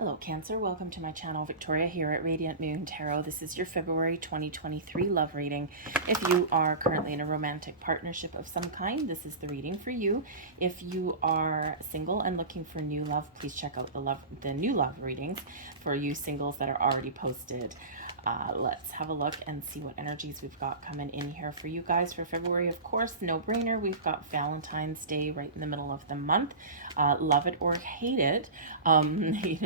Hello Cancer, welcome to my channel. Victoria here at Radiant Moon Tarot. This is your February 2023 love reading. If you are currently in a romantic partnership of some kind, this is the reading for you. If you are single and looking for new love, please check out the new love readings for you singles that are already posted. Let's have a look and see what energies we've got coming in here for you guys for February. Of course, no brainer. We've got Valentine's Day right in the middle of the month. Love it or hate it.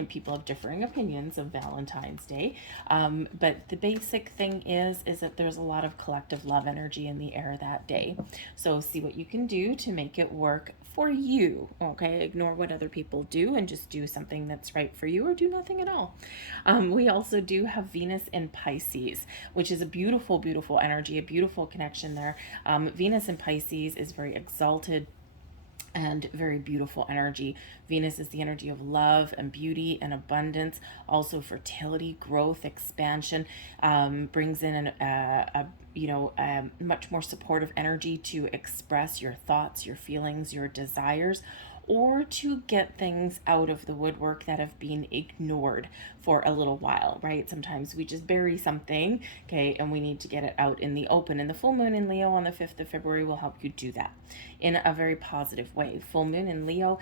People have differing opinions of Valentine's Day. But the basic thing is that there's a lot of collective love energy in the air that day. So see what you can do to make it work for you. Okay, ignore what other people do and just do something that's right for you, or do nothing at all. We also do have Venus in Pisces, which is a beautiful, beautiful energy, a beautiful connection there. Venus in Pisces is very exalted and very beautiful energy. Venus is the energy of love and beauty and abundance, also fertility, growth, expansion. Brings in a much more supportive energy to express your thoughts, your feelings, your desires, or to get things out of the woodwork that have been ignored for a little while, right? Sometimes we just bury something, okay, and we need to get it out in the open. And the full moon in Leo on the 5th of February will help you do that in a very positive way. Full moon in Leo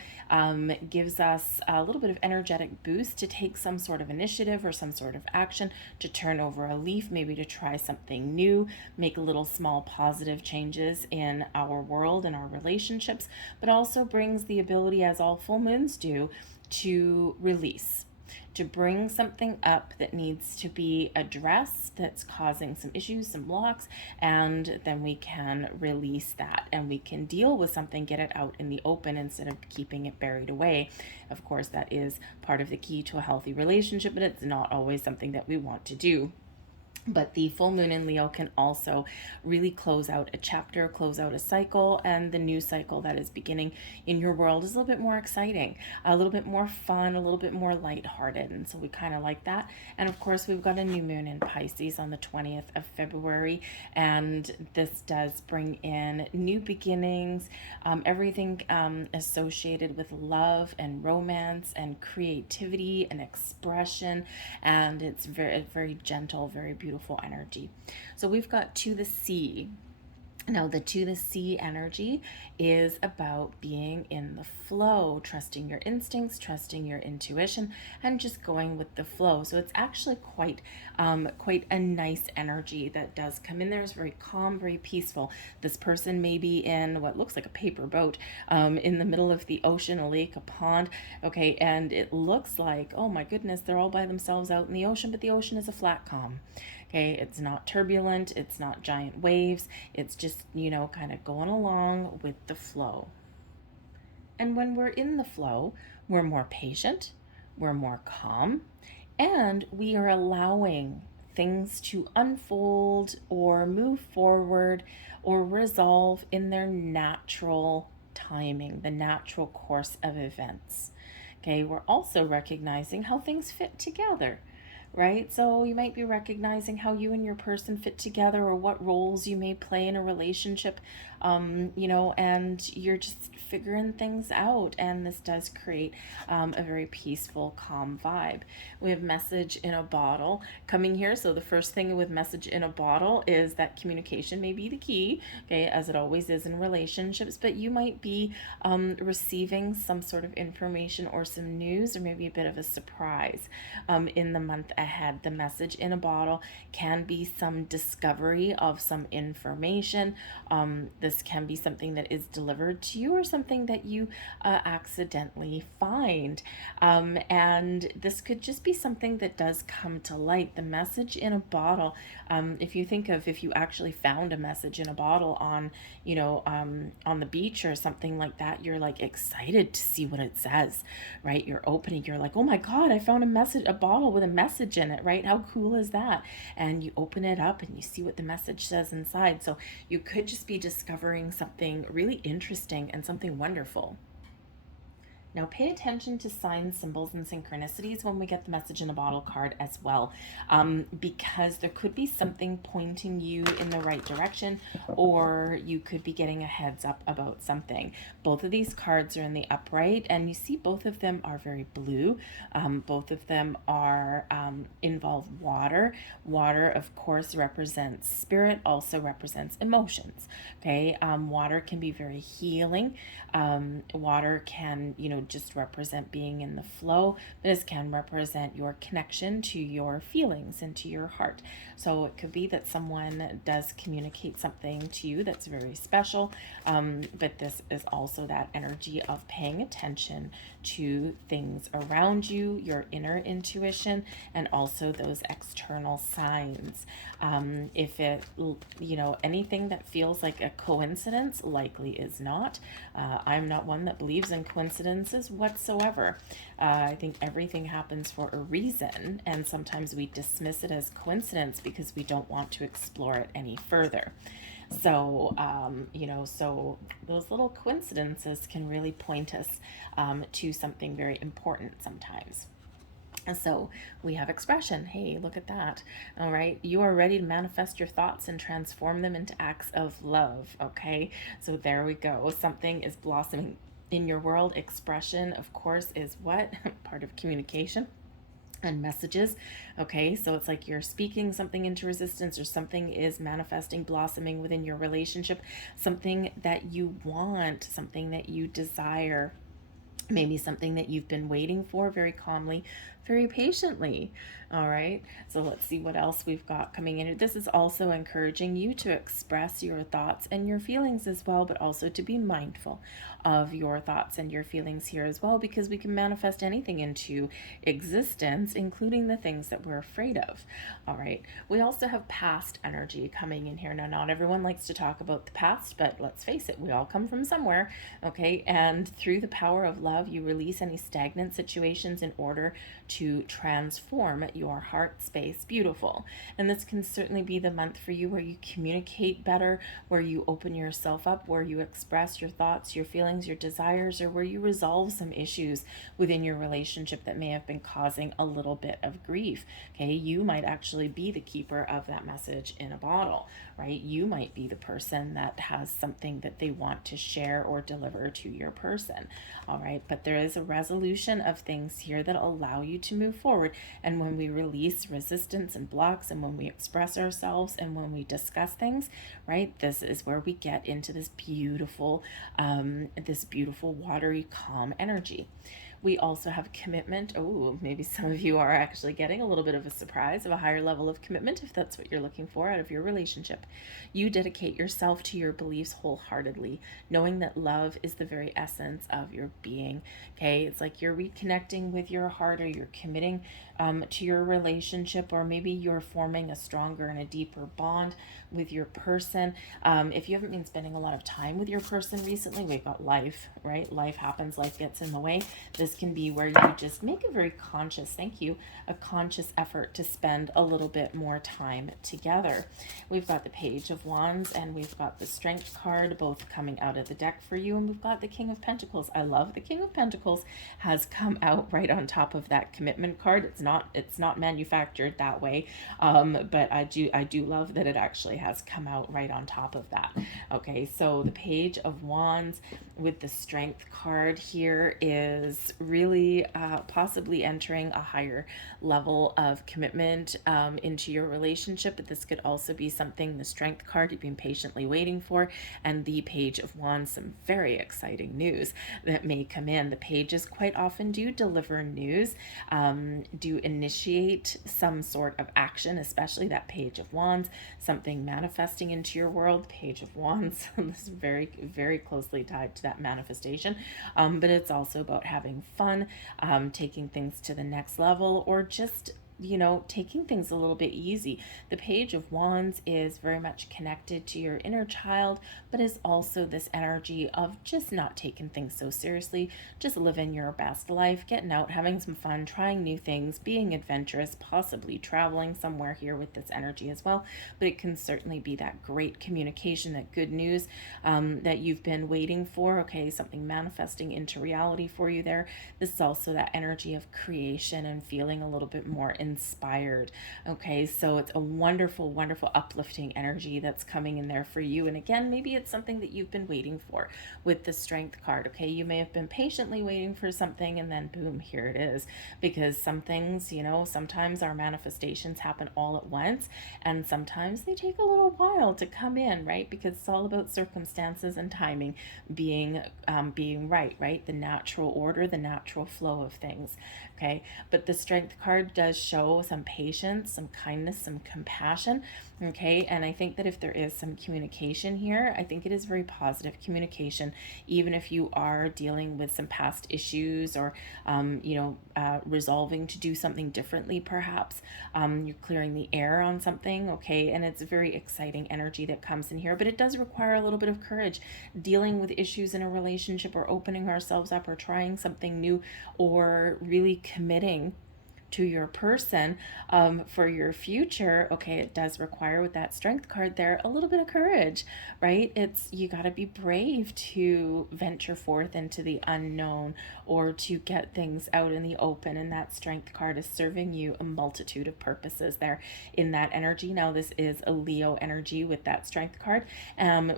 gives us a little bit of energetic boost to take some sort of initiative or some sort of action, to turn over a leaf, maybe to try something new, make little small positive changes in our world and our relationships, but also brings the ability, as all full moons do, to release, to bring something up that needs to be addressed, that's causing some issues, some blocks, and then we can release that and we can deal with something, get it out in the open instead of keeping it buried away. Of course, that is part of the key to a healthy relationship, but it's not always something that we want to do. But the full moon in Leo can also really close out a chapter, close out a cycle, and the new cycle that is beginning in your world is a little bit more exciting, a little bit more fun, a little bit more lighthearted, and so we kind of like that. And of course, we've got a new moon in Pisces on the 20th of February, and this does bring in new beginnings, everything associated with love and romance and creativity and expression, and it's very, very gentle, very beautiful energy. So we've got To the Sea. Now, the To the Sea energy is about being in the flow, trusting your instincts, trusting your intuition, and just going with the flow. So it's actually quite a nice energy that does come in there. It's very calm, very peaceful. This person may be in what looks like a paper boat in the middle of the ocean, a lake, a pond, okay, and it looks like, oh my goodness, they're all by themselves out in the ocean, but the ocean is a flat calm. Okay, it's not turbulent, it's not giant waves, it's just, kind of going along with the flow. And when we're in the flow, we're more patient, we're more calm, and we are allowing things to unfold or move forward or resolve in their natural timing, the natural course of events. Okay, we're also recognizing how things fit together, right? So you might be recognizing how you and your person fit together, or what roles you may play in a relationship, and you're just figuring things out. And this does create a very peaceful, calm vibe. We have message in a bottle coming here. So the first thing with message in a bottle is that communication may be the key, okay, as it always is in relationships, but you might be receiving some sort of information or some news, or maybe a bit of a surprise in the month ahead. The message in a bottle can be some discovery of some information. This can be something that is delivered to you, or something that you accidentally find. And this could just be something that does come to light. The message in a bottle, if you think of, if you actually found a message in a bottle on the beach or something like that, you're like excited to see what it says, right? You're opening, you're like, oh my God, I found a bottle with a message in it, right? How cool is that? And you open it up and you see what the message says inside. So you could just be discovering something really interesting and something wonderful. Now pay attention to signs, symbols, and synchronicities when we get the message in a bottle card as well, because there could be something pointing you in the right direction, or you could be getting a heads up about something. Both of these cards are in the upright, and you see both of them are very blue. Both of them are involve water. Water, of course, represents spirit, also represents emotions. Okay, water can be very healing. Water can, just represent being in the flow, but this can represent your connection to your feelings and to your heart. So it could be that someone does communicate something to you that's very special, but this is also that energy of paying attention to things around you, your inner intuition, and also those external signs. If it, anything that feels like a coincidence likely is not. I'm not one that believes in coincidences whatsoever. I think everything happens for a reason, and sometimes we dismiss it as coincidence because we don't want to explore it any further. So, so those little coincidences can really point us to something very important sometimes. And so we have expression. Hey, look at that. All right. You are ready to manifest your thoughts and transform them into acts of love. Okay. So there we go. Something is blossoming in your world. Expression, of course, is what? Part of communication and messages. Okay, so it's like you're speaking something into resistance, or something is manifesting, blossoming within your relationship, something that you want, something that you desire, maybe something that you've been waiting for very calmly, very patiently. All right, so let's see what else we've got coming in. This is also encouraging you to express your thoughts and your feelings as well, but also to be mindful of your thoughts and your feelings here as well, because we can manifest anything into existence, including the things that we're afraid of. All right, we also have past energy coming in here. Now, not everyone likes to talk about the past, but let's face it, we all come from somewhere. Okay, and through the power of love, you release any stagnant situations in order to transform your heart space beautiful. And this can certainly be the month for you where you communicate better, where you open yourself up, where you express your thoughts, your feelings, your desires, or where you resolve some issues within your relationship that may have been causing a little bit of grief. Okay, you might actually be the keeper of that message in a bottle, right? You might be the person that has something that they want to share or deliver to your person. All right, but there is a resolution of things here that allow you to move forward. And when we release resistance and blocks, and when we express ourselves, and when we discuss things, right, this is where we get into this beautiful watery, calm energy. We also have commitment. Oh, maybe some of you are actually getting a little bit of a surprise of a higher level of commitment, if that's what you're looking for out of your relationship. You dedicate yourself to your beliefs wholeheartedly, knowing that love is the very essence of your being. Okay, it's like you're reconnecting with your heart, or you're committing to your relationship, or maybe you're forming a stronger and a deeper bond with your person. If you haven't been spending a lot of time with your person recently, we've got life, right? Life happens, life gets in the way. This can be where you just make a very conscious, a conscious effort to spend a little bit more time together. We've got the Page of Wands, and we've got the Strength card, both coming out of the deck for you, and we've got the King of Pentacles. I love the King of Pentacles has come out right on top of that commitment card. It's not manufactured that way, but I do love that it actually has come out right on top of that. Okay, so the Page of Wands with the Strength card here is really possibly entering a higher level of commitment into your relationship, but this could also be something, the Strength card, you've been patiently waiting for, and the Page of Wands, some very exciting news that may come in. The pages quite often do deliver news, do initiate some sort of action, especially that Page of Wands, something manifesting into your world. Page of Wands, this is very, very closely tied to that manifestation, but it's also about having fun, taking things to the next level, or just taking things a little bit easy. The Page of Wands is very much connected to your inner child, but is also this energy of just not taking things so seriously, just living your best life, getting out, having some fun, trying new things, being adventurous, possibly traveling somewhere here with this energy as well. But it can certainly be that great communication, that good news that you've been waiting for, okay, something manifesting into reality for you there. This is also that energy of creation and feeling a little bit more inspired. Okay, so it's a wonderful, wonderful, uplifting energy that's coming in there for you. And again, maybe it's something that you've been waiting for with the Strength card. Okay, you may have been patiently waiting for something, and then boom, here it is. Because some things, sometimes our manifestations happen all at once, and sometimes they take a little while to come in, right? Because it's all about circumstances and timing being right? The natural order, the natural flow of things. Okay, but the Strength card does show some patience, some kindness, some compassion. Okay, and I think that if there is some communication here, I think it is very positive communication, even if you are dealing with some past issues or resolving to do something differently, perhaps you're clearing the air on something. Okay, and it's a very exciting energy that comes in here, but it does require a little bit of courage. Dealing with issues in a relationship, or opening ourselves up, or trying something new, or really committing to your person for your future. Okay, it does require, with that Strength card there, a little bit of courage, right? You got to be brave to venture forth into the unknown, or to get things out in the open, and that Strength card is serving you a multitude of purposes there in that energy. Now, this is a Leo energy with that Strength card.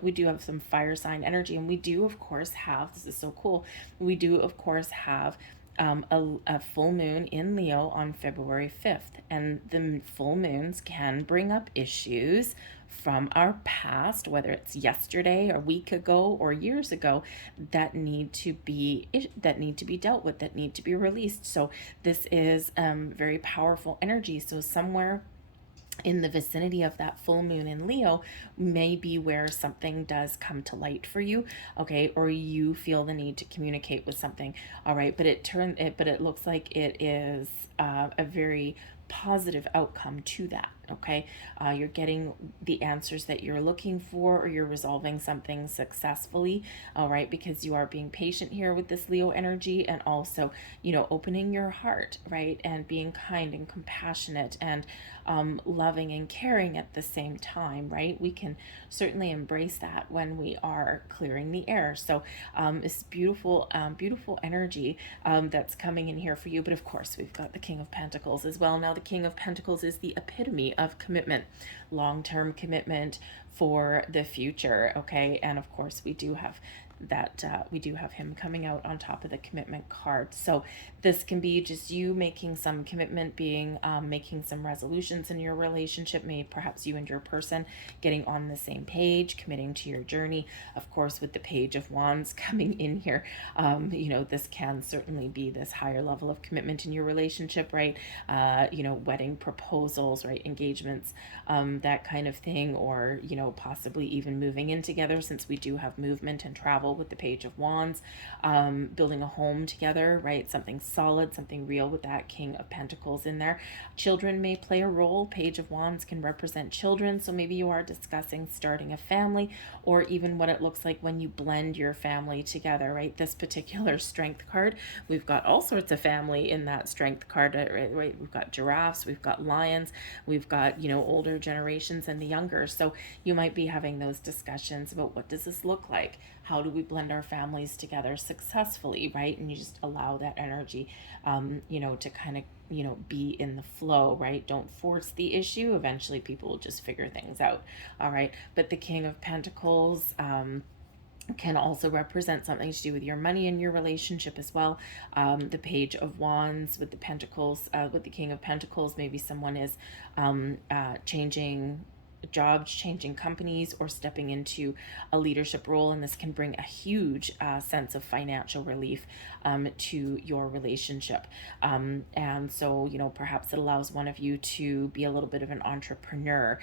We do have some fire sign energy, and we do of course have, this is so cool, we do of course have a full moon in Leo on February 5th. And the full moons can bring up issues from our past, whether it's yesterday, a week ago, or years ago, that need to be dealt with, that need to be released. So this is very powerful energy. So somewhere in the vicinity of that full moon in Leo may be where something does come to light for you, okay, or you feel the need to communicate with something. All right, but it looks like it is a very positive outcome to that. Okay, you're getting the answers that you're looking for, or you're resolving something successfully. All right, because you are being patient here with this Leo energy, and also opening your heart, right, and being kind and compassionate and loving and caring at the same time, right? We can certainly embrace that when we are clearing the air. So it's beautiful energy that's coming in here for you. But of course, we've got the King of Pentacles as well. Now, the King of Pentacles is the epitome of commitment, long-term commitment for the future. Okay, and of course, we do have him coming out on top of the commitment card. So this can be just you making some commitment, making some resolutions in your relationship, maybe perhaps you and your person getting on the same page, committing to your journey. Of course, with the Page of Wands coming in here, this can certainly be this higher level of commitment in your relationship, right? Wedding proposals, right? Engagements, that kind of thing, or possibly even moving in together, since we do have movement and travel with the Page of Wands, building a home together, right? Something solid, something real with that King of Pentacles in there. Children may play a role. Page of Wands can represent children, so maybe you are discussing starting a family, or even what it looks like when you blend your family together, right? This particular Strength card, we've got all sorts of family in that Strength card, right? We've got giraffes, we've got lions, we've got older generations and the younger. So you might be having those discussions about, what does this look like? How do we blend our families together successfully, right? And you just allow that energy, to kind of, be in the flow, right? Don't force the issue. Eventually people will just figure things out. All right. But the King of Pentacles, can also represent something to do with your money and your relationship as well. The Page of Wands with the Pentacles, with the King of Pentacles, maybe someone is changing jobs, changing companies, or stepping into a leadership role. And this can bring a huge sense of financial relief to your relationship. And so, perhaps it allows one of you to be a little bit of an entrepreneur,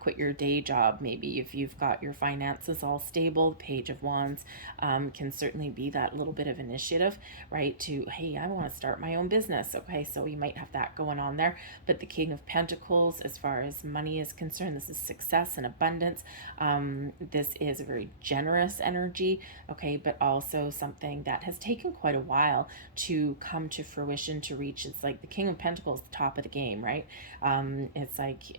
quit your day job. Maybe if you've got your finances all stable, the Page of Wands can certainly be that little bit of initiative, right? To, hey, I want to start my own business. Okay, so you might have that going on there. But the King of Pentacles, as far as money is concerned, this is success and abundance. This is a very generous energy, okay, but also something that has taken quite a while to come to fruition, to reach. It's like the King of Pentacles, the top of the game, right? It's like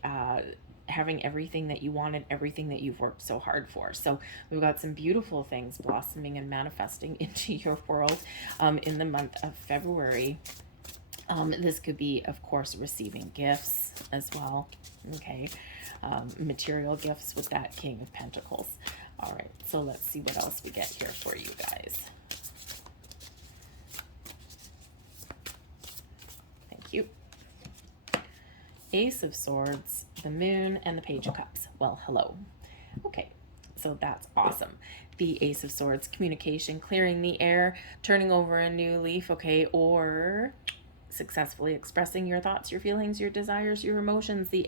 having everything that you wanted, everything that you've worked so hard for. So we've got some beautiful things blossoming and manifesting into your world in the month of February. This could be, of course, receiving gifts as well. Okay. Material gifts with that King of Pentacles. All right. So let's see what else we get here for you guys. Thank you. Ace of Swords, the Moon, and the Page of Cups. Well, hello. Okay. So that's awesome. The Ace of Swords, communication, clearing the air, turning over a new leaf, okay, or successfully expressing your thoughts, your feelings, your desires, your emotions. The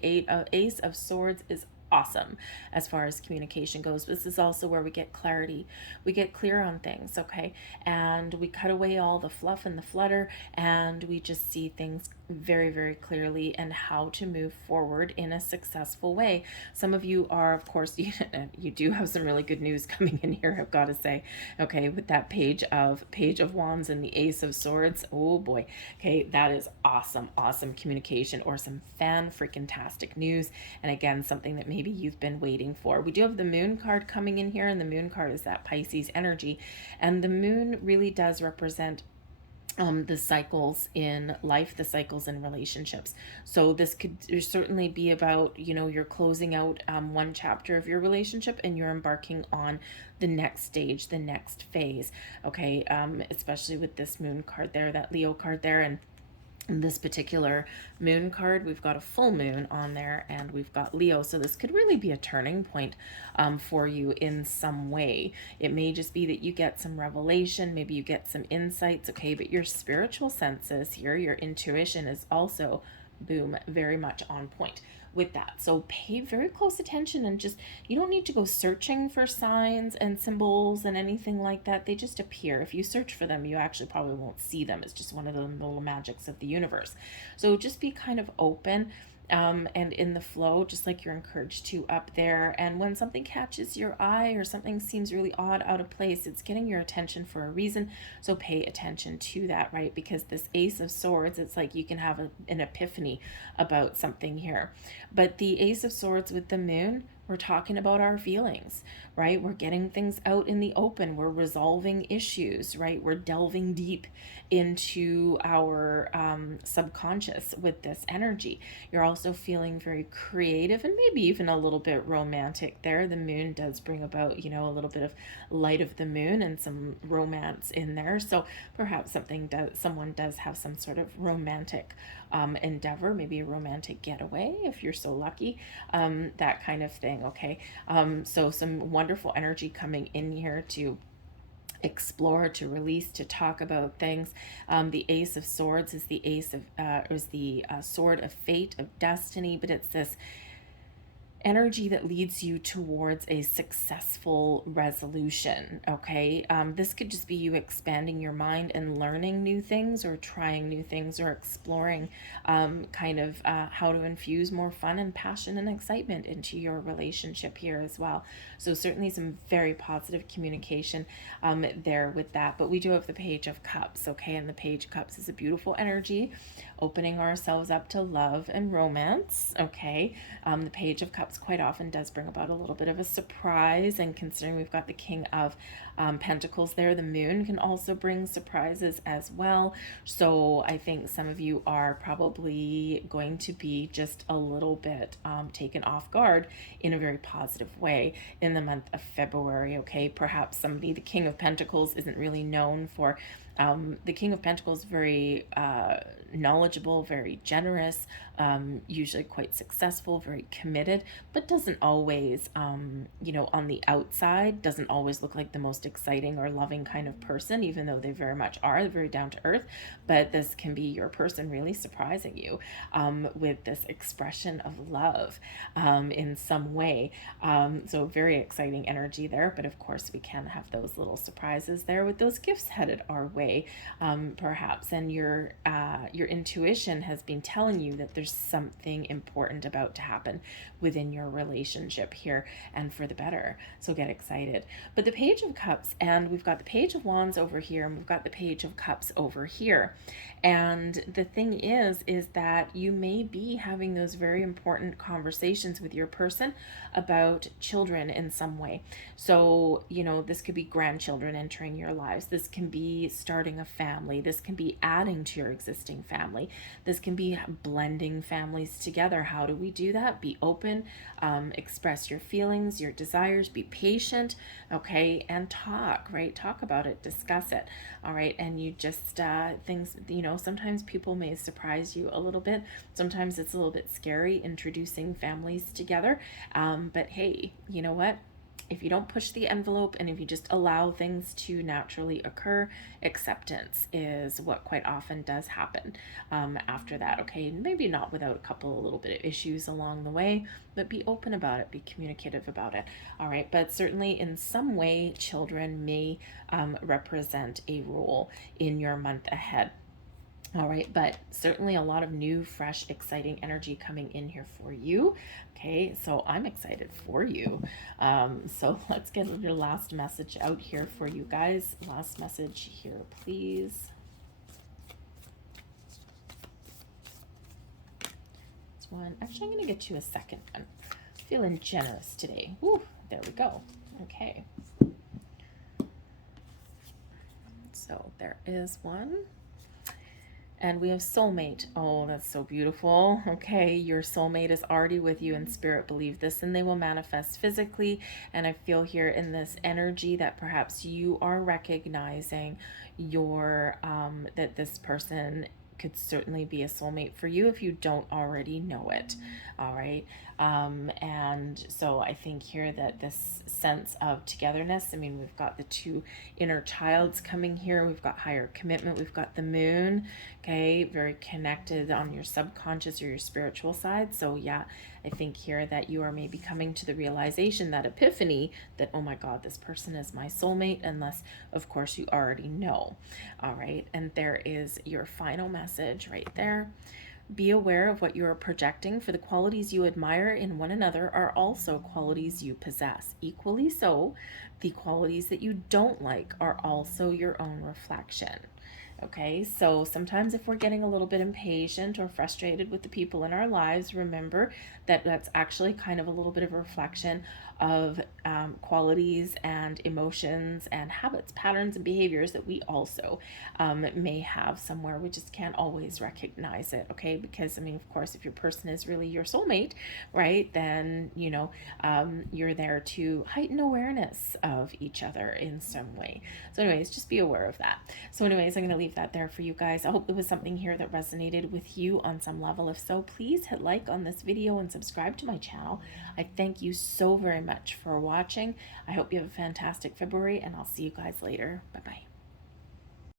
Ace of Swords is awesome as far as communication goes. This is also where we get clarity. We get clear on things, okay? And we cut away all the fluff and the flutter, and we just see things very, very clearly and how to move forward in a successful way. Some of you are, of course, you do have some really good news coming in here, I've got to say, okay, with that Page of Wands and the Ace of Swords. Oh boy. Okay, that is awesome communication, or some fan-freaking-tastic news. And again, something that maybe you've been waiting for. We do have the Moon card coming in here, and the Moon card is that Pisces energy. And the Moon really does represent the cycles in life, the cycles in relationships. So this could certainly be about, you're closing out one chapter of your relationship and you're embarking on the next stage, the next phase. Okay. Especially with this Moon card there, that Leo card there. And in this particular Moon card, we've got a full moon on there and we've got Leo. So this could really be a turning point for you in some way. It may just be that you get some revelation, maybe you get some insights, okay? But your spiritual senses here, your intuition is also, boom, very much on point with that. So pay very close attention, and just, you don't need to go searching for signs and symbols and anything like that. They just appear. If you search for them, you actually probably won't see them. It's just one of the little magics of the universe. So just be kind of open and in the flow, just like you're encouraged to up there. And when something catches your eye or something seems really odd, out of place, it's getting your attention for a reason. So pay attention to that, right? Because this Ace of Swords, it's like you can have an epiphany about something here. But the Ace of Swords with the Moon, we're talking about our feelings, right? We're getting things out in the open. We're resolving issues, right? We're delving deep into our subconscious with this energy. You're also feeling very creative and maybe even a little bit romantic there. The Moon does bring about, a little bit of light of the moon and some romance in there. So perhaps someone does have some sort of romantic endeavor, maybe a romantic getaway if you're so lucky, that kind of thing. Okay. So some wonderful energy coming in here to explore, to release, to talk about things. The Ace of Swords is the sword of fate, of destiny, but it's this energy that leads you towards a successful resolution. Okay. This could just be you expanding your mind and learning new things, or trying new things, or exploring how to infuse more fun and passion and excitement into your relationship here as well. So certainly some very positive communication there with that. But we do have the Page of Cups. Okay. And the Page of Cups is a beautiful energy, opening ourselves up to love and romance. Okay. The Page of Cups quite often does bring about a little bit of a surprise, and considering we've got the King of Pentacles there, the Moon can also bring surprises as well. So I think some of you are probably going to be just a little bit taken off guard in a very positive way in the month of February. Okay, perhaps the King of Pentacles isn't really known for The King of Pentacles, very knowledgeable, very generous, usually quite successful, very committed, but doesn't always, you know, on the outside, doesn't always look like the most exciting or loving kind of person, even though they very much are. They're very down to earth. But this can be your person really surprising you with this expression of love in some way. So very exciting energy there. But of course, we can have those little surprises there with those gifts headed our way, perhaps. And your intuition has been telling you that there's something important about to happen within your relationship here, and for the better. So get excited. But the Page of Cups, and we've got the Page of Wands over here, and we've got the Page of Cups over here. And the thing is that you may be having those very important conversations with your person about children in some way. So, you know, this could be grandchildren entering your lives. This can be starting a family. This can be adding to your existing family. This can be blending families together. How do we do that? Be open, express your feelings, your desires, be patient, okay, and talk, right? Talk about it, discuss it, all right? And you just, things, you know, sometimes people may surprise you a little bit. Sometimes it's a little bit scary introducing families together. But hey, you know what? If you don't push the envelope and if you just allow things to naturally occur, acceptance is what quite often does happen after that, okay? Maybe not without a couple, a little bit of issues along the way, but be open about it, be communicative about it, all right? But certainly in some way, children may represent a role in your month ahead. All right, but certainly a lot of new, fresh, exciting energy coming in here for you. Okay, so I'm excited for you. So let's get your last message out here for you guys. Last message here, please. This one. Actually, I'm going to get you a second one. Feeling generous today. Woo, there we go. Okay. So there is one. And we have soulmate. Oh, that's so beautiful. Okay, your soulmate is already with you in spirit. Believe this, and they will manifest physically. And I feel here in this energy that perhaps you are recognizing your that this person could certainly be a soulmate for you if you don't already know it. All right. And so I think here that this sense of togetherness, I mean, we've got the two inner childs coming here. We've got higher commitment. We've got the moon. Okay. Very connected on your subconscious or your spiritual side. So yeah, I think here that you are maybe coming to the realization, that epiphany that, oh my God, this person is my soulmate, unless of course you already know. All right. And there is your final message right there. Be aware of what you are projecting, for the qualities you admire in one another are also qualities you possess. Equally so, the qualities that you don't like are also your own reflection. Okay, so sometimes if we're getting a little bit impatient or frustrated with the people in our lives, remember that that's actually kind of a little bit of a reflection of qualities and emotions and habits, patterns, and behaviors that we also may have somewhere. We just can't always recognize it, okay? Because, I mean, of course, if your person is really your soulmate, right, then, you know, you're there to heighten awareness of each other in some way. So anyways, just be aware of that. So anyways, I'm going to leave that there for you guys. I hope there was something here that resonated with you on some level. If so, please hit like on this video and subscribe to my channel. I thank you so very much for watching. I hope you have a fantastic February, and I'll see you guys later. Bye-bye.